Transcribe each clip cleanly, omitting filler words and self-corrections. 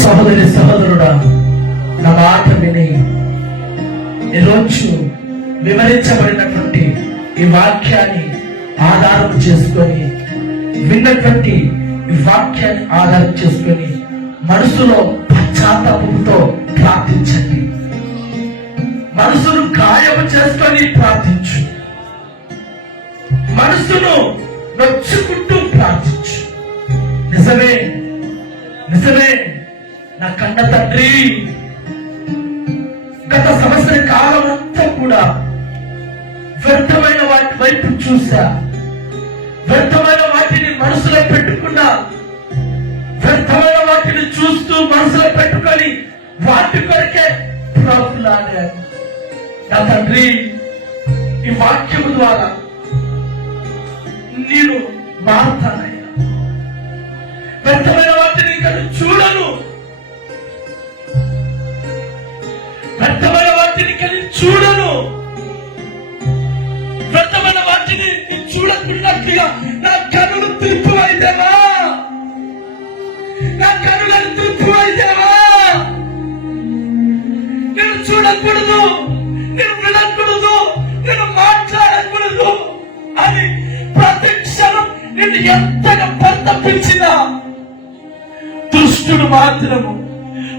సహోదరి సహోదరుడా, నా మాట విని ఈరోజు వివరించబడినటువంటి ఈ వాక్యాన్ని ఆధారం చేసుకొని, విన్నటువంటి ఈ వాక్యాన్ని ఆధారం చేసుకొని మనసులో పశ్చాత్తాపంతో ప్రార్థించండి. మనసును గాయము చేసుకొని ప్రార్థించు. మనసును నొచ్చుకుంటూ ప్రార్థించు. నిజమే నిజమే నా కన్న తండ్రి, గత సంవత్సర కాలం అంతా కూడా వ్యర్థమైన వాటి వైపు చూసా, వ్యర్థమైన వాటిని మనసులో పెట్టుకున్నా, వ్యర్థమైన వాటిని చూస్తూ మనసులో పెట్టుకొని వాటి కొరకే ప్రార్థనలాడాను. నా తండ్రి, ఈ వాక్యము ద్వారా నేను మారుతానయ్యా. వ్యర్థమైన వాటిని ఇంకా చూడను, వ్యర్థమైన వాటిని కలిసి చూడను. వ్యర్థమైన వాటిని చూడకున్నట్లుగా నా కనులు తిప్పువైదేవా, నా కనులను తిప్పువైదేవా. నేను చూడకూడదు, నేను వినకూడదు, నేను మాట్లాడకూడదు అని ప్రతి క్షణం నేను ఎంతగా పరితపించినా దుష్టుడు మాత్రము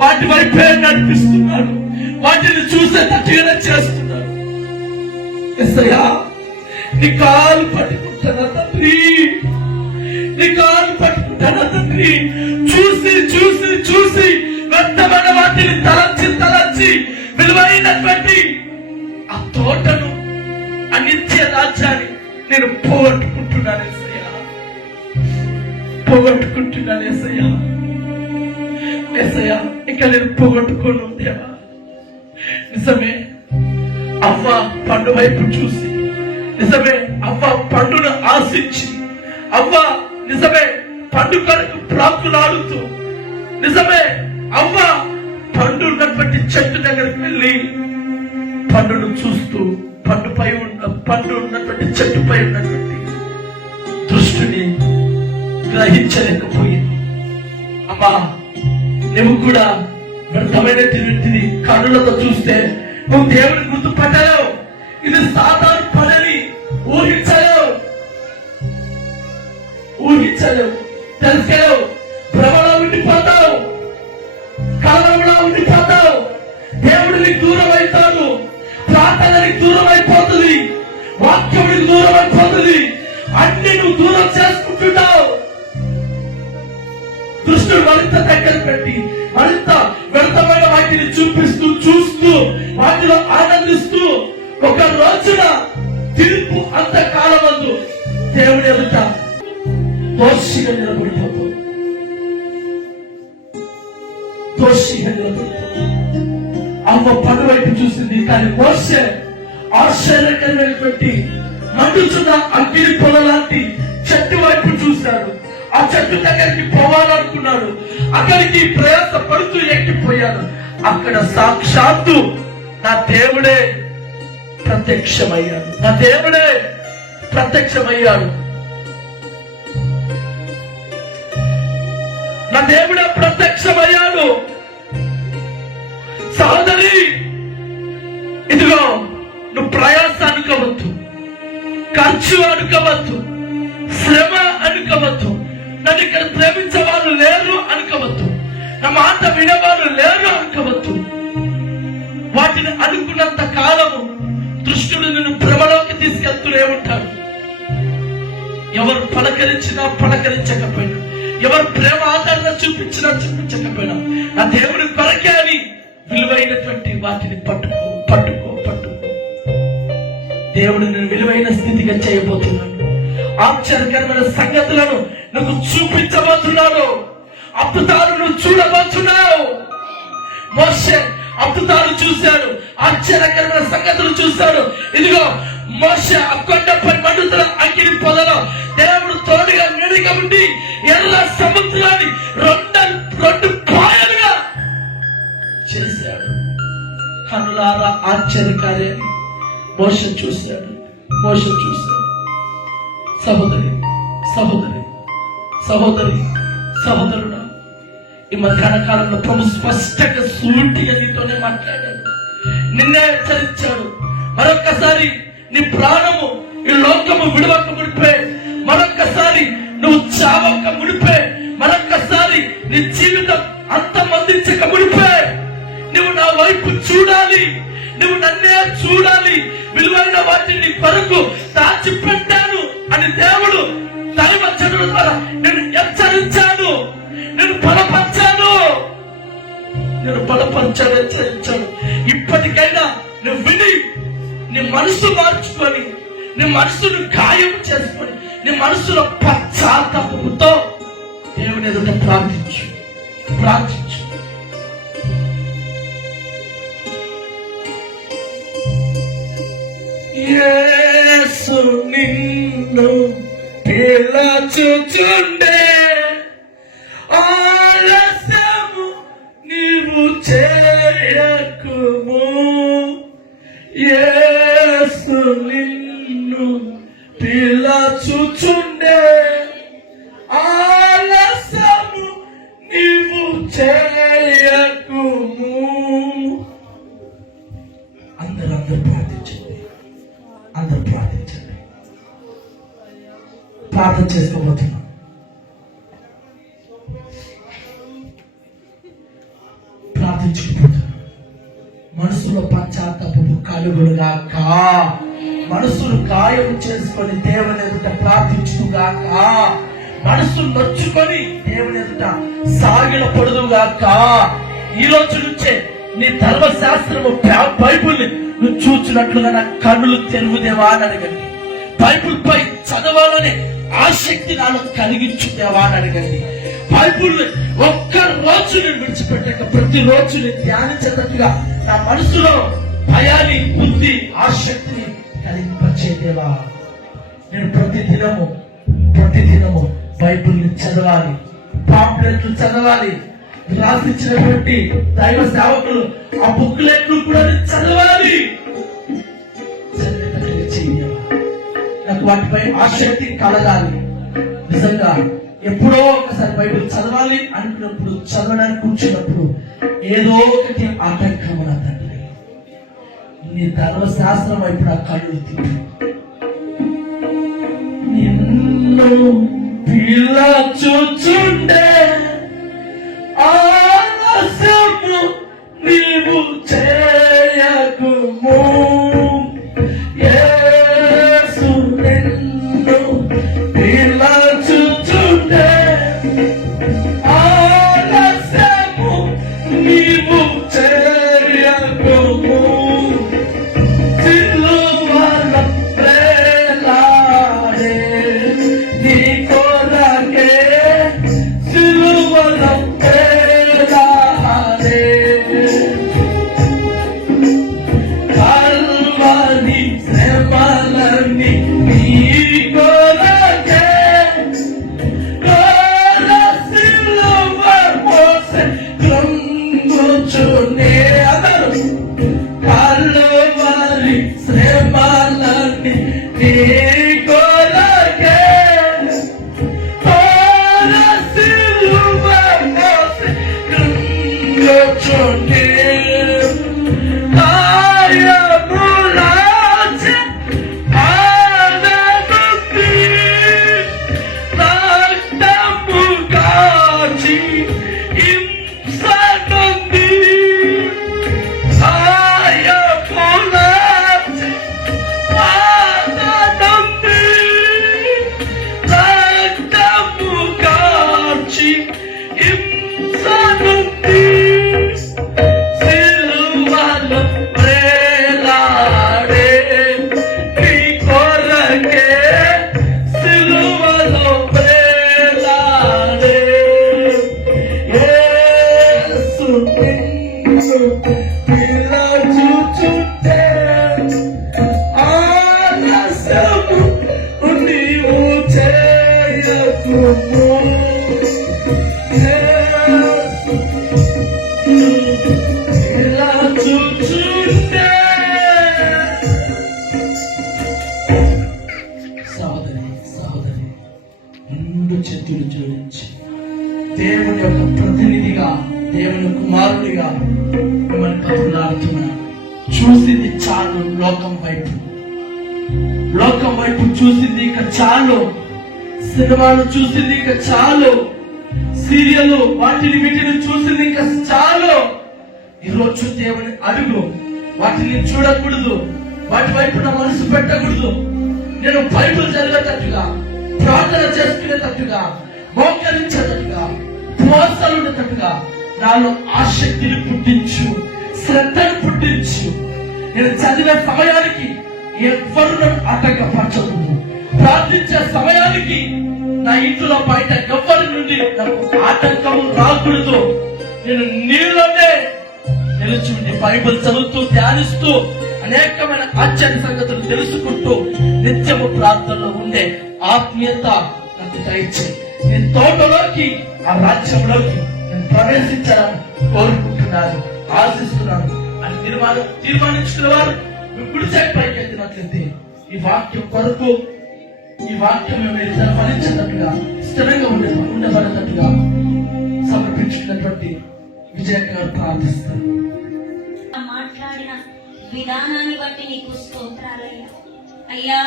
వాటి వైపే నడిపిస్తున్నాడు, వాటిని చూసేటట్టుగానే చేస్తున్నాడు. యేసయ్యా, నీ కాలు పట్టుకుంటానా తండ్రి, నీ కాలు పట్టుకుంటానా తండ్రి. చూసి చూసి చూసి వ్యర్థమైన వాటిని తలంచి తలంచి విలువైనటువంటి ఆ తోటను, ఆ నిత్య రాజ్యాన్ని నేను పోగొట్టుకుంటున్నాను యేసయ్యా, పోగొట్టుకుంటున్నాను యేసయ్యా. యేసయ్యా, ఇక నేను పోగొట్టుకోను దేవా. నిజమే, అవ్వ పండు వైపు చూసి, నిజమే అవ్వ పండును ఆశించి, అవ్వ నిజమే పండు కొరకు ప్రాకులాడుతూ, నిజమే అవ్వ పండు ఉన్నటువంటి చెట్టు దగ్గరికి వెళ్ళి పండును చూస్తూ పండు ఉన్నటువంటి చెట్టుపై ఉన్నటువంటి దృష్టిని గ్రహించలేకపోయింది. అమ్మా, నువ్వు కూడా వ్యర్థమైన తిరిగి కన్నులతో చూస్తే నువ్వు దేవుని గుర్తుపట్టలేవు. ఇది సాధారణ పదని ఊహించలేవు, తెలుసుకోలేవు. భ్రమలో ఉండిపోతావు, కలవరంలో ఉండిపోతావు. దేవుడికి దూరం అవుతాడు, ప్రార్థనకి దూరం అయిపోతుంది, వాక్యమునికి దూరం అయిపోతుంది. అన్ని నువ్వు దూరం చేసుకుంటున్నావు. దృష్టిని మరింత దగ్గర పెట్టి మరింత వ్యర్థమైన వాటిని చూపిస్తూ చూస్తూ వాటిలో ఆనందిస్తూ ఒక రోజున తీర్పు అంతకాలమందు దేవుని ఎదుట దోషిగా నిలబడిపోతావు, దోషిగా నిలబడిపోతావు. అమ్మ పండు వైపు చూసింది, కానీ మోషే ఆశ్చర్యకరమైనటువంటి మండుచున్న అగ్ని పొల లాంటి చెట్టు వైపు చూశాడు. ఆ చెట్టు దగ్గరికి పోవాలనుకున్నాడు, అక్కడికి ప్రయాస పడుతూ ఎక్కిపోయాడు. అక్కడ సాక్షాత్తు నా దేవుడే ప్రత్యక్షమయ్యాడు, నా దేవుడే ప్రత్యక్షమయ్యాడు, నా దేవుడే ప్రత్యక్షమయ్యాడు. సహోదరి, ఇదిగో నువ్వు ప్రయాస అనుకోవద్దు, ఖర్చు అనుకోవద్దు, శ్రమ అనుకోవద్దు, నన్ను ఇక్కడ ప్రేమించే వాళ్ళు లేరు అనుకోవద్దు, నా మాట వినేవాళ్ళు లేరు అనుకోవద్దు. వాటిని అనుకున్నంత కాలము దుష్టుడు నిన్ను భ్రమలోకి తీసుకెళ్తూనే ఉంటాడు. ఎవరు పలకరించినా పలకరించకపోయినా, ఎవరు ప్రేమ ఆదరణ చూపించినా చూపించకపోయినా, నా దేవుడి కొరకే అని విలువైనటువంటి వాటిని పట్టుకో పట్టుకో పట్టుకో. దేవుడు నేను విలువైన స్థితిగా చేయబోతున్నాడు. ఆశ్చర్యకరమైన సంగతులను నువ్వు చూపించబోతున్నాడు. అద్భుతాలు నువ్వు చూడబోతున్నావు. మోషే అద్భుతాలు చూశాడు, ఆశ్చర్యకరమైన సంగతులు చూశాడు. ఇదిగో మోషే అక్కొండపై మండుతున్న అగ్ని పొదలో దేవుడు తోడుగా నీడగా ఉండి ఎర్ర సముద్రాన్ని రెండు పాయలుగా చేశాడు. కనులారా ఆశ్చర్యకార్యాన్ని మోషే చూశాడు. సహోదరి సహోదరి సహోదరి సహోదరుడా, ఈ మధ్యాహ్న కాలంలో ప్రభు స్పష్టంగా సూటిగా నీతోనే మాట్లాడాడు, నిన్నే హెచ్చరించాడు. మరొక్కసారి నీ ప్రాణము ఈ లోకము విడవక ముడిపే, మరొక్కసారి నువ్వు చావక ముడిపే, మరొక్కసారి నీ జీవితం అంతమందించక ముడిపే నువ్వు నా వైపు చూడాలి, నువ్వు నన్నే చూడాలి. విలువైన వాటిని కొరకు దాచిపెట్టాను అని దేవుడు దైవజనుల ద్వారా నేను హెచ్చరించాను, నేను బలపరిచాను, హెచ్చరించాను. ఇప్పటికైనా నువ్వు విని నీ మనసు మార్చుకొని, నీ మనసును గాయం చేసుకొని, నీ మనసులో పశ్చాత్తాపంతో దేవుని ఎదుట ప్రార్థించు. యేసు నిన్ను పిలుచుచుండే, ఆలస్యము నీవు చేయకుము. యేసు నిన్ను పిలుచుచుండే, ఆలస్యము నీవు చేయకుము. అందరూ ప్రార్థించండి, ప్రార్థన చేసుకోబోతున్నాం. ప్రార్థించుకుపోతున్నాం. మనసులో పశ్చాత్తాపము కలుగునుగాక, మనసును గాయం చేసుకొని దేవుని ఎదుట ప్రార్థించుగాక, మనసు నొచ్చుకొని దేవుని ఎదుట సాగిల పడుదుగాక. ఈ రోజు నుంచే నీ ధర్మశాస్త్రము బైబుల్ని నువ్వు చూచినట్లుగా నా కన్నులు తెరువుదేవా అని అడగండి. బైబుల్ పై చదవాలని ఆసక్తి నాలో కలిగించుదేవా అని అడగండి. బైబుల్ ఒక్క రోజు నేను విడిచిపెట్టాక ప్రతిరోజు నేను ధ్యానించేటట్టుగా నా మనసులో భయాన్ని, బుద్ధి, ఆసక్తిని కలిగింపచేదేవా. నేను ప్రతిదినము బైబుల్ని చదవాలి, పాంప్లెట్లు చదవాలి, రాసిచ్చినటువంటి దైవ సేవకులు ఆ బుక్లెట్లు కూడా చదవాలి. నాకు వాటిపై ఆసక్తి కలగాలి. నిజంగా ఎప్పుడో ఒకసారి బైబిల్ చదవాలి అనుకున్నప్పుడు, చదవడానికి కూర్చున్నప్పుడు ఏదో ఒకటి ఆటంకం నా తండ్రి. నీ ధర్మశాస్త్రం వైపు నా కళ్ళు తిప్పి నిన్ను పిలుచుచుండే, ఆలస్యము నీవు చేయకుము. యేసు నిన్ను పిలుచుచుండే, ఆలస్యము నీవు చేయకుము. సిలువలో వేలాడే నీ కొరకే, సిలువలో వేలాడే కల్వరి శ్రమలన్నీ నీ కొరకే, సిలువ మోసే కృంగుచునే. కల్వరి శ్రమలన్నీ నీ కొరకే, సిలువ మోసే కృంగుచునే. వ్యక్తిగా, దేవుని కుమారుడిగా మిమ్మల్ని బతుకులాడుతున్నాను. చూసింది చాలు. లోకం వైపు చూసింది ఇక చాలు. సినిమాలు చూసింది ఇక చాలు. సీరియల్ వీటిని చూసింది ఇక చాలు. ఈరోజు దేవుని అడుగు. వాటిని చూడకూడదు, వాటి వైపు నా మనసు పెట్టకూడదు. నేను బైబిల్ చదివేటట్టుగా, ప్రార్థన చేసుకునేటట్టుగా, మోకరించేటట్టుగా, ఉపవాసాలు ఉండేటట్టుగా నాలో ఆసక్తిని పుట్టించు, శ్రద్ధను పుట్టించు. నేను చదివే సమయానికి ఎవరు నన్ను ఆటంకపరచకూడదు. ప్రార్థించే సమయానికి నా ఇంట్లో బయట ఎవ్వరి నుండి నాకు ఆటంకం రాకూడదు. నేను నీలోనే నిలుచుండి బైబిల్ చదువుతూ, ధ్యానిస్తూ, అనేకమైన ఆశ్చర్య సంగతులు తెలుసుకుంటూ నిత్యము ప్రార్థనలో ఉండే ఆత్మీయత నాకు దయచేయి. నేను తోటలోకి, ఆ రాజ్యంలోకి నేను ప్రవేశించాలని కోరుకుంటున్నాను, ఆశిస్తున్నాను అని తీర్మానించుకున్న వారు గుడి సైడ్ పైకి ఎత్తినట్లయితే ఈ వాక్యం కొరకు, ఈ వాక్యం ఫలించినట్టుగా, స్థిరంగా ఉండబడినట్టుగా సమర్పించుకున్నటువంటి విజయ్ గారు ప్రార్థిస్తారు. మాట్లాడిన విధానాన్ని బట్టి నీకు స్తోత్రాలయ్యా. అయ్యా,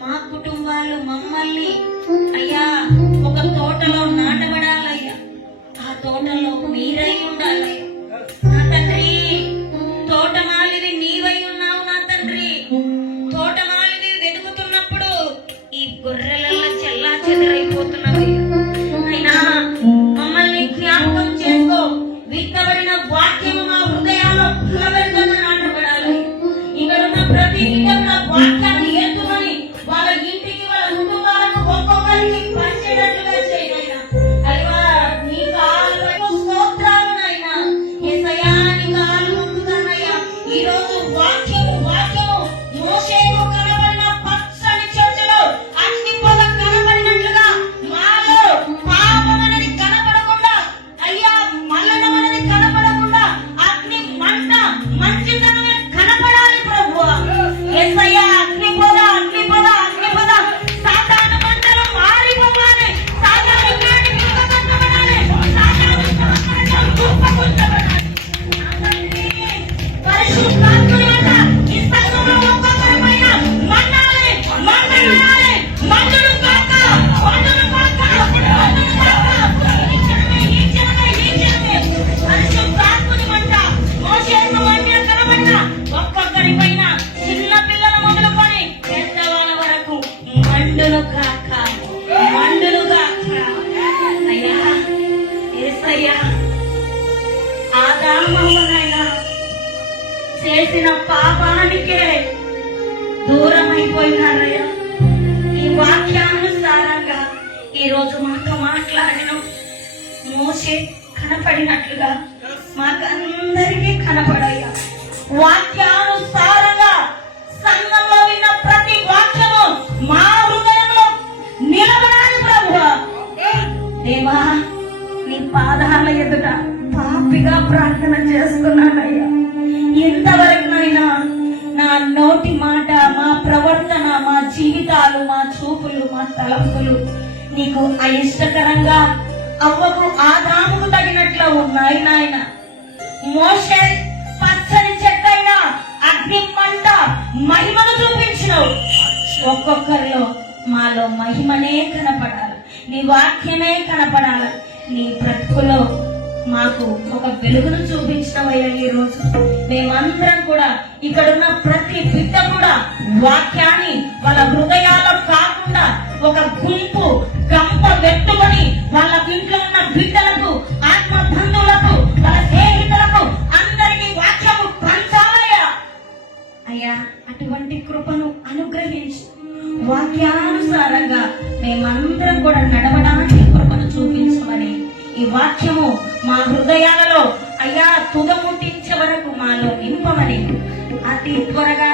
మా కుటుంబాలు మమ్మల్ని అయ్యా ఒక తోటలో నాటబడాలయ్యా. ఆ తోటలో మీరై ఉండాలయ్యా నా తండ్రి. తోటమాలివి నీవై ఉన్నావు నా తండ్రి. తోటమాలివి వెతుకుతున్నప్పుడు ఈ గొర్రెలలో చెల్లా చెదరైపోతున్నవయ్యా. అయినా మమ్మల్ని జ్ఞాపకం చేసుకో. విత్తబడిన వాక్యము మా హృదయాల్లో ఫలభరితంగా నాటబడాలి. ఇక్కడ ఉన్న ప్రతి బిడ్డ వాక్యాన్ని ఎత్తుకొని వాళ్ళ ఇంటికి, వాళ్ళ కుటుంబాలకు ఒక్కొక్కరికి పంచేటట్లుగా చేయనైనా. అయ్యా, నీ కాళ్ళకు స్తోత్రాలు నైనా. యేసయ్యా, నీ కాళ్ళు మొక్కుతానయ్యా. ఈ రోజు వాక్యము మోషేకు కనబడిన పచ్చని చెట్టులో అగ్ని పొద కనబడినట్లుగా మాలో పాపం అనేది కనపడకుండా, అయ్యా మలనం అనేది కనపడకుండా, అగ్ని మంట, మంచితనమే కనపడాలి ప్రభువా. యేసయ్యా, అగ్ని పొద సాతాను మంటలో మారిపోవాలి. సాతాను కాడి విరగొట్టబడాలి. సాతాను రూపొందబడాలి. పరిశుద్ధాత్ముని వల్ల ఈ సంఘంలో ఒక్కొక్కరిపైన మండాలి. మండును కాక. ఈ క్షణమే పరిశుద్ధాత్ముని మంట మోషేకు మంట కనబడిన ఒక్కొక్కరిపైన, చిన్న పిల్లల మొదలుకొని పెద్దవాళ్ళ వరకు మండును కాక. అయ్యా, యేసయ్యా, ఆదామవ్వనైనా చేసిన పాపానికే దూరం అయిపోయినారయ్యా. ఈ వాక్యానుసారంగా ఈ రోజు మాతో మాట్లాడిన మోషే కనపడినట్లుగా మాకందరికీ కనపడయ్యా. వాక్యానుసారంగా సంఘంలో విన్న ప్రతి వాక్యము మా హృదయంలో నిలబడాలి ప్రభువా. దేవా, నీ పాదాల ఎదుట పాపిగా ప్రార్థన చేస్తున్నానయ్యా. ఇంతవరకునైనా నా నోటి మాట, మా ప్రవర్తన, మా జీవితాలు, మా చూపులు, మా తలంపులు నీకు అయిష్టకరంగా, అవ్వకు ఆదాముకు తగినట్లు ఉన్నాయి నాయన. మోషే పచ్చని చెట్టైనా అగ్ని మంట మహిమను చూపించినవు. ఒక్కొక్కరిలో మాలో మహిమనే కనపడాలి, నీ వాక్యమే కనపడాలి. నీ బ్రతుకులో మాకు ఒక వెలుగును చూపించినవయ్యా. ఈ రోజు మేమందరం కూడా, ఇక్కడున్న ప్రతి బిడ్డ కూడా వాక్యాన్ని వాళ్ళ హృదయాల్లో కాకుండా ఒక గుంపు గంప పెట్టుకొని వాళ్ళ ఇంట్లో ఉన్న బిడ్డలకు, ఆత్మ బంధువులకు, వాళ్ళ స్నేహితులకు అందరికీ వాక్యము పంచాలయ్యా. అయ్యా, అటువంటి కృపను అనుగ్రహించి వాక్యానుసారంగా మేమందరం కూడా నడవడానికి కృపను చూపించమని, ఈ వాక్యము మా హృదయాలలో అయ్యా తుదముట్టించే వరకు మాలో నింపమని అతి త్వరగా